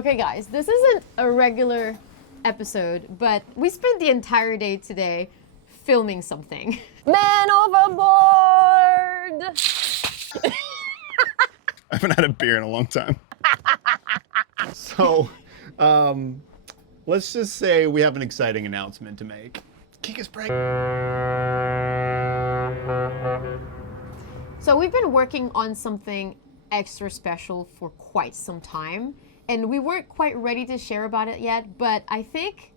Okay, guys, this isn't a regular episode, but we spent the entire day today filming something. Man overboard! I haven't had a beer in a long time. So, let's just say we have an exciting announcement to make. Kika's pregnant. So we've been working on something extra special for quite some time, and we weren't quite ready to share about it yet, but I think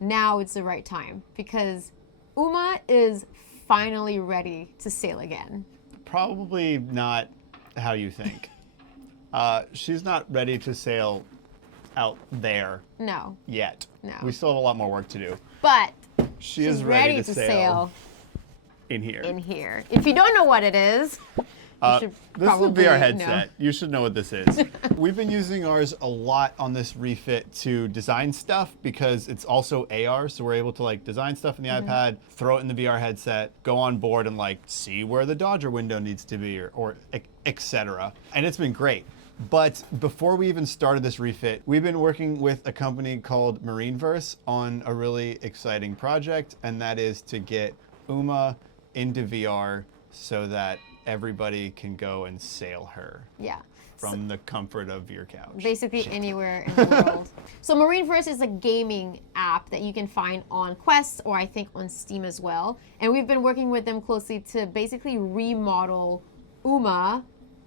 now it's the right time because Uma is finally ready to sail again. Probably not how you think. She's not ready to sail out there No, yet. No. We still have a lot more work to do. but She she's is ready to sail in here. in here. If you don't know what it is, you should This probably would be our know. headset. You should know what this is. We've been using ours a lot on this refit to design stuff because it's also AR, so we're able to like design stuff in the iPad, throw it in the VR headset, go on board and like see where the Dodger window needs to be or etc. And it's been great. But before we even started this refit, we've been working with a company called MarineVerse on a really exciting project, and that is to get Uma into VR so that everybody can go and sail her Yeah. from the comfort of your couch. Basically anywhere in the world. So MarineVerse is a gaming app that you can find on Quest or I think on Steam as well. And we've been working with them closely to basically remodel Uma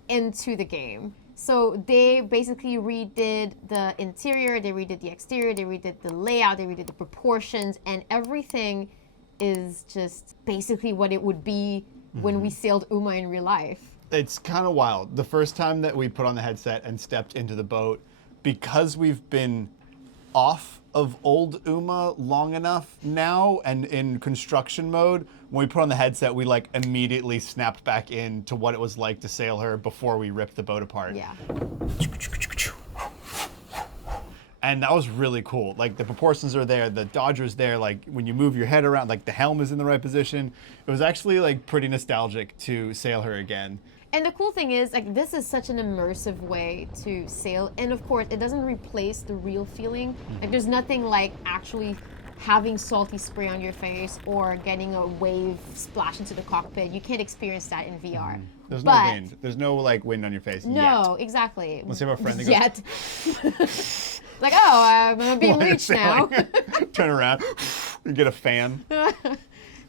into the game. So they basically redid the interior, they redid the exterior, they redid the layout, they redid the proportions, and everything is just basically what it would be when we sailed Uma in real life. It's kind of wild. The first time that we put on the headset and stepped into the boat, because we've been off of old Uma long enough now and in construction mode, when we put on the headset, we like immediately snapped back into what it was like to sail her before we ripped the boat apart. Yeah. And that was really cool. Like the proportions are there, the Dodger's there, like when you move your head around, like the helm is in the right position. It was actually like pretty nostalgic to sail her again. And the cool thing is, like, this is such an immersive way to sail. And of course, it doesn't replace the real feeling. Like, there's nothing like actually having salty spray on your face or getting a wave splash into the cockpit. You can't experience that in VR. There's no wind. There's no like wind on your face No, yet. exactly. Unless you have a friend that goes, Yet. Like, oh, I'm being while you're reached now. sailing. Turn around and get a fan.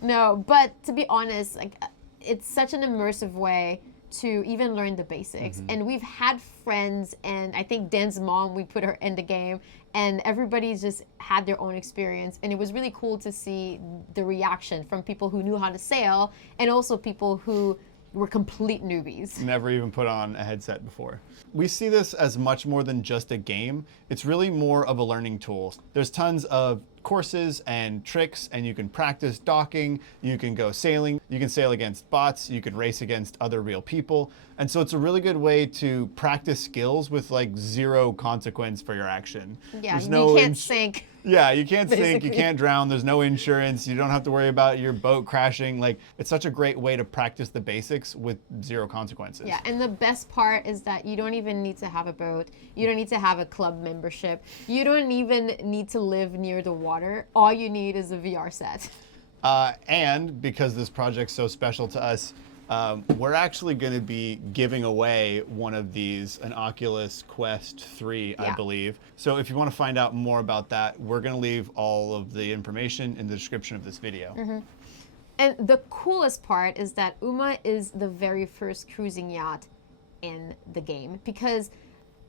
No, but to be honest, like, it's such an immersive way to even learn the basics. And we've had friends, and I think Dan's mom, we put her in the game, and everybody's just had their own experience. And it was really cool to see the reaction from people who knew how to sail and also people who were complete newbies. Never even put on a headset before. We see this as much more than just a game. It's really more of a learning tool. There's tons of courses and tricks, and you can practice docking, you can go sailing, you can sail against bots, you can race against other real people. And so it's a really good way to practice skills with like zero consequence for your action. Yeah, There's you can't sink. Yeah, you can't sink, you Basically. can't drown, there's no insurance, you don't have to worry about your boat crashing. Like, it's such a great way to practice the basics with zero consequences. Yeah, and the best part is that you don't even need to have a boat. You don't need to have a club membership. You don't even need to live near the water. All you need is a VR set. And because this project's so special to us, we're actually going to be giving away one of these, an Oculus Quest 3, I Yeah. believe. So if you want to find out more about that, we're going to leave all of the information in the description of this video. And the coolest part is that Uma is the very first cruising yacht in the game because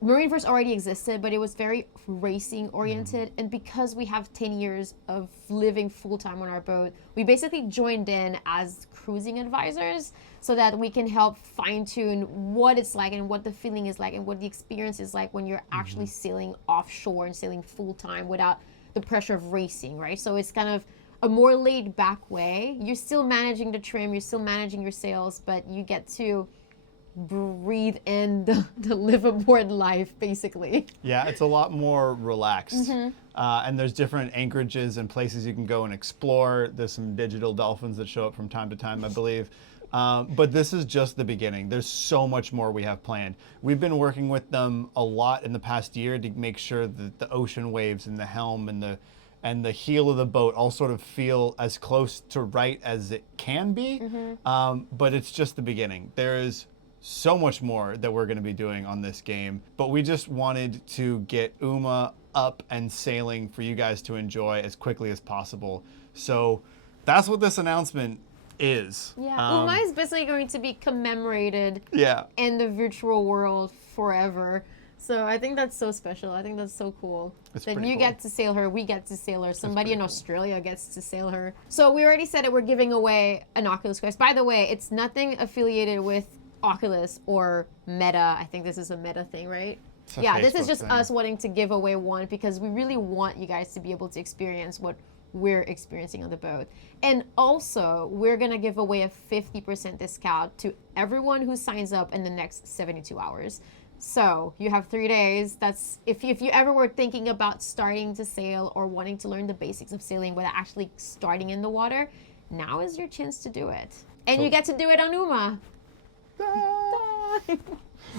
MarineVerse already existed, but it was very racing oriented. And because we have 10 years of living full time on our boat, we basically joined in as cruising advisors so that we can help fine tune what it's like and what the feeling is like and what the experience is like when you're actually sailing offshore and sailing full time without the pressure of racing, right? So it's kind of a more laid back way. You're still managing the trim, you're still managing your sails, but you get to breathe in the live aboard life, basically. Yeah, it's a lot more relaxed. And there's different anchorages and places you can go and explore. There's some digital dolphins that show up from time to time, I believe. But this is just the beginning. There's so much more we have planned. We've been working with them a lot in the past year to make sure that the ocean waves and the helm and the heel of the boat all sort of feel as close to right as it can be. But it's just the beginning. There is so much more that we're going to be doing on this game, but we just wanted to get Uma up and sailing for you guys to enjoy as quickly as possible. So that's what this announcement is. Yeah, Uma is basically going to be commemorated Yeah. in the virtual world forever. So I think that's so special. I think that's so cool. It's that pretty you cool. get to sail her, we get to sail her, somebody in cool. Australia gets to sail her. So we already said that we're giving away an Oculus Quest. By the way, it's nothing affiliated with Oculus or Meta. I think this is a Meta thing, right? It's a Yeah, this is Facebook just thing. us wanting to give away one because we really want you guys to be able to experience what we're experiencing on the boat. And also, we're gonna give away a 50% discount to everyone who signs up in the next 72 hours. So you have 3 days. That's if you ever were thinking about starting to sail or wanting to learn the basics of sailing without actually starting in the water, now is your chance to do it. And you get to do it on Uma.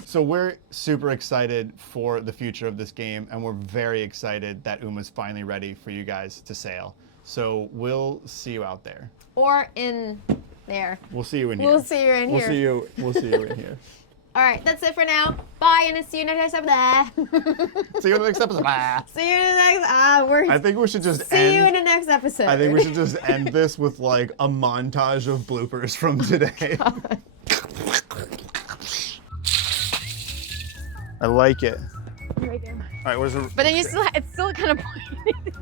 So we're super excited for the future of this game, and we're very excited that Uma's finally ready for you guys to sail. So we'll see you out there. Or in there. We'll see you in here. We'll see you in We'll here. see you. We'll see you in here. All right, that's it for now. Bye, and see you in the next episode. See you in the next episode. See you in the next. I think we should just See you in end. the next episode. I think we should just end this with like a montage of bloopers from today. I like it. Right there. All right, where's the? But then it's still kind of pointing.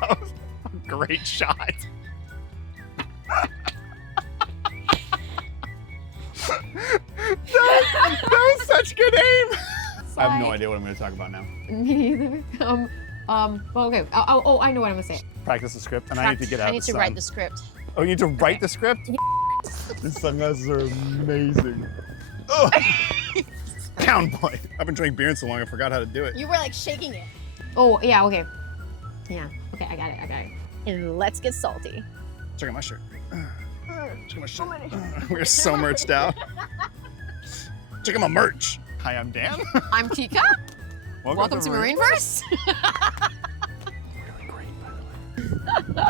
That was a great shot. that was such good aim. I have no idea what I'm going to talk about now. Me neither. Well, okay. Oh, I know what I'm gonna say. Practice the script, and I need to get out. I need of to the write sun. the script. Oh, you need to write the script? These sunglasses are amazing. Ugh. Down boy. I've been drinking beer so long I forgot how to do it. You were like shaking it. Oh, yeah. Okay. Yeah. Okay. I got it. And let's get salty. Check out my shirt. Check out my shirt. We're so merched out. Check out my merch. Hi, I'm Dan. I'm Kika. Welcome to MarineVerse. Really great, by the way.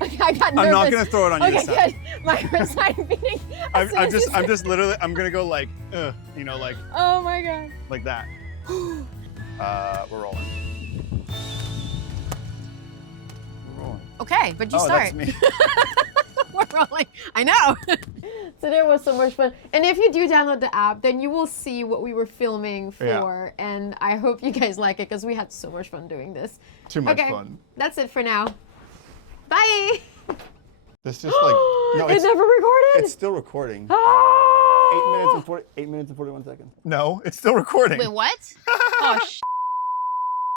Okay, I got nervous. I'm not gonna throw it on you this time. Okay, good. My heart started beating. I'm just literally, I'm gonna go like, you know, like Oh my god. that. We're rolling. We're rolling. Okay, but you Oh, start. that's me. We're rolling. I know. Today was so much fun. And if you do download the app, then you will see what we were filming for. Yeah. And I hope you guys like it because we had so much fun doing this. Too much Okay. fun. That's it for now. Bye. This just like, no, it never recorded. it's still recording. Ah! 8 minutes and 41 seconds. No, it's still recording. Wait, what? Oh,